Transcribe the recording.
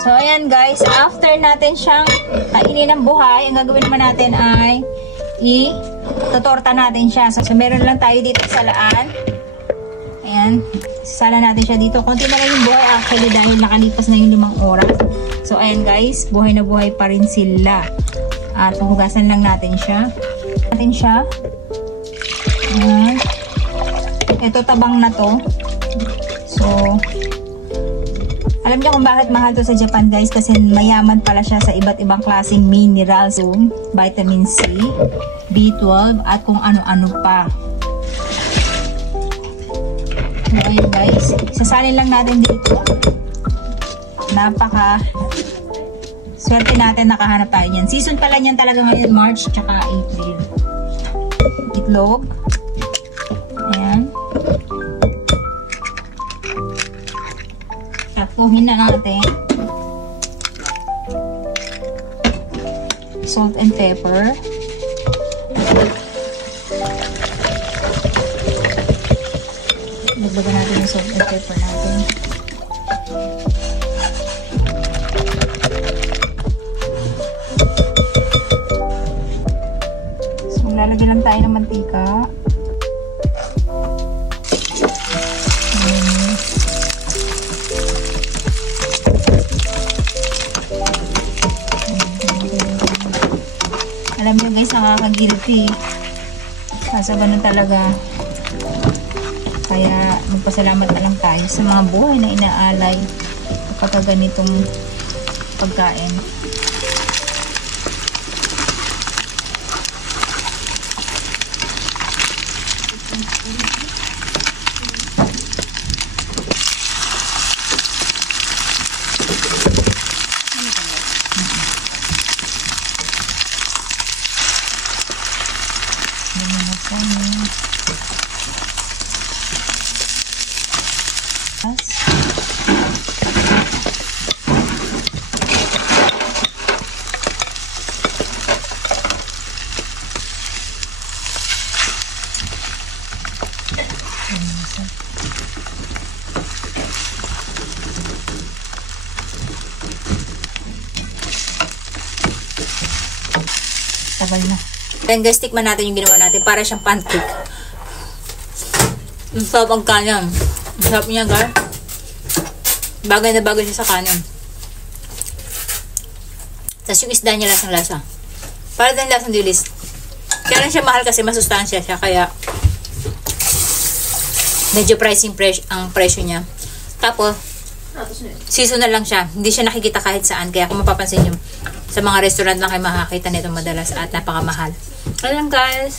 So, ayan guys, after natin siyang kainin ng buhay, ang gagawin naman natin ay i-totorta natin siya. So, meron lang tayo dito sa laan. Ayan, sala natin siya dito. Konti na lang yung buhay actually dahil nakalipas na yung 5 oras. So, ayan guys, buhay na buhay pa rin sila. At hugasan lang natin siya. Ayan. Ito tabang na to. So, alam niyo kung bakit mahal to sa Japan guys, kasi mayaman pala siya sa iba't ibang klaseng minerals, vitamin C, B12 at kung ano-ano pa. Ngayon guys, sasalin lang natin dito. Napaka swerte natin nakahanap tayo niyan. Season pala niyan talaga ngayon, March tsaka April. Itlog. Ayan. Takuhin na natin. Salt and pepper. Lagbagan natin yung salt and pepper natin. So, lalagyan lang tayo ng mantika. Alam nyo guys, nakaka-guilty. Kaso ganun talaga. Kaya magpasalamat na lang tayo sa mga buhay na inaalay kapag ganitong pagkain. Tagal na. Then guys, tikman natin yung ginawa natin. Para siyang pancake. Ang sarap ang kanin. Ang sarap niya guys. Bagay na bagay siya sa kanin. Tapos yung isda niya lasang lasa. Para din lasang dilis. Kaya lang siya mahal kasi masustansya siya. Kaya medyo pricing ang presyo niya. Tapos seasonal lang siya. Hindi siya nakikita kahit saan. Kaya kung mapapansin nyo, sa mga restaurant lang kayo makakita nito madalas at napakamahal. Ayan guys.